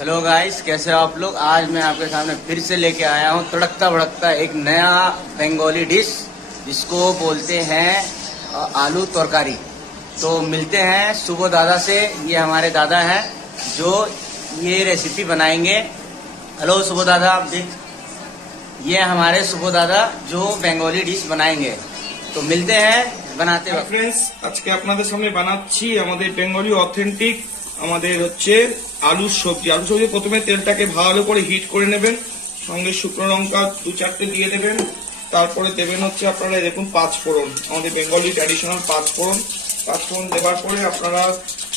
Hello guys, कैसे हो आप लोग। आज मैं आपके सामने फिर से लेके आया हूँ तड़कता भड़कता एक नया बंगाली डिश जिसको बोलते हैं आलू तरकारी। तो मिलते हैं सुबो दादा से। ये हमारे दादा हैं जो ये रेसिपी बनाएंगे। हेलो सुबो दादा, आप देख, ये हमारे सुबो दादा जो बंगाली डिश बनाएंगे। तो मिलते हैं बनाते वक्त। फ्रेंड्स, आज के আপনাদের সামনে বানাচ্ছি আমাদের বেঙ্গলি অথেন্টিক আমাদের হচ্ছে আলুর সবজি। আলু সবজি প্রথমে তেলটাকে ভালো করে হিট করে নেবেন, সঙ্গে শুকনো লঙ্কা 2-4টে দিয়ে দেবেন। তারপরে দেবেন হচ্ছে আপনারা দেখুন 5 ফোড়ন, আমাদের বেঙ্গলি ট্র্যাডিশনাল 5 ফোড়ন। 5 ফোড়ন দেওয়ার পরে আপনারা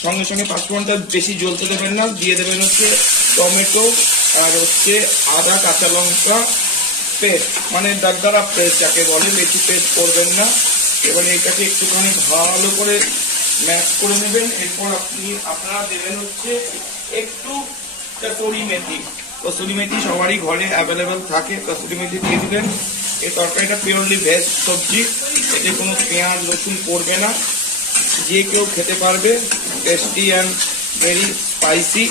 সঙ্গে সঙ্গে 5 ফোড়নটা বেশি জ্বলতে দেবেন না, দিয়ে দেবেন হচ্ছে টমেটো আর হচ্ছে আদা কাঁচা লঙ্কা পেস্ট, মানে দারদারা পেস্ট যাকে বলে, বেশি পেস্ট করবেন না। এবারে এটাকে একটুখানি ভালো করে ম্যাশ করে নেবেন। এরপর আপনারা দেবেন হচ্ছে একটু কসুরি মেথি। কসুরি মেথি সবারই ঘরে অ্যাভেলেবেল থাকে, কসুরি মেথি দিয়ে দিবেন। এই তরকারিটা পিওরলি ভেজ সবজি, এতে কোনো পেঁয়াজ রসুন পড়বে না, যে কেউ খেতে পারবে, টেস্টি অ্যান্ড ভেরি স্পাইসি।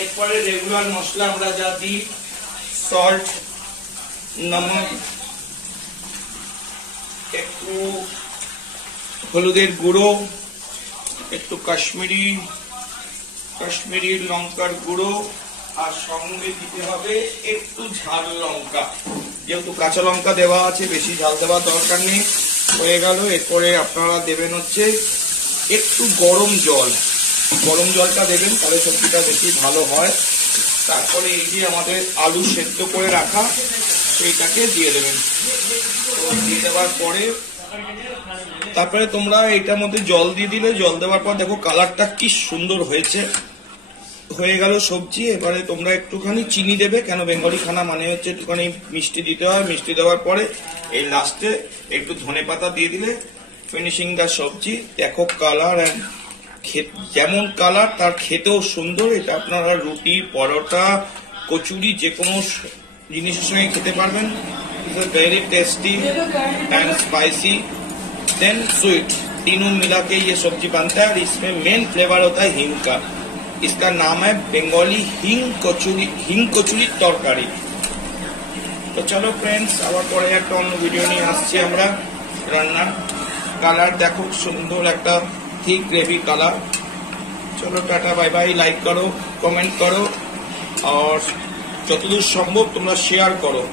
এরপরে রেগুলার মশলা আমরা যা দিই, সল্ট, নমক, একটু হলুদের গুঁড়ো, একটু কাশ্মীরি লঙ্কার গুঁড়ো, আর সঙ্গে দিতে হবে একটু ঝাল লঙ্কা। যেহেতু কাঁচা লঙ্কা দেওয়া আছে, বেশি ঝাল দেওয়ার দরকার নেই। হয়ে গেল। এরপরে আপনারা দেবেন হচ্ছে একটু গরম জলটা দেবেন, তাহলে সবজিটা বেশি ভালো হয়। তারপরে এই যে আমাদের আলু সেদ্ধ করে রাখা, সেইটাকে দিয়ে দেবেন। দিয়ে দেওয়ার পরে তারপরে তোমরা এটার মধ্যে জল দিয়ে দিলে, জল দেওয়ার পর দেখো কালারটা কি সুন্দর হয়েছে। হয়ে গেল সবজি। এবারে তোমরা একটুখানি চিনি দেবে, কেন বেঙ্গলি খানা মানে হচ্ছে একটুখানি মিষ্টি দিতে হয়। মিষ্টি দেওয়ার পরে এই লাস্টে একটু ধনেপাতা দিয়ে দিলে ফিনিশিং দা সবজি। দেখো কালার, যেমন কালার তার খেতেও সুন্দর। এটা আপনারা রুটি, পরোটা, কচুরি যে কোনো জিনিসের সঙ্গে খেতে পারবেন। It's very tasty and spicy then sweet, तीनों मिला के ये सब्जी बनता है। और इसमें मेन फ्लेवर होता है हिंग का। इसका नाम है बंगाली हिंग कचुरी तरकारी। तो चलो फ्रेंड्स, আবার পরে একটা অন্য ভিডিও নিয়ে আসছি আমরা রান্নার। কালার দেখো সুন্দর একটা ঠিক গ্রেভি কালার। চলো টাটা বাই বাই। লাইক करो, कमेंट करो और যতদূর সম্ভব তোমরা শেয়ার করো।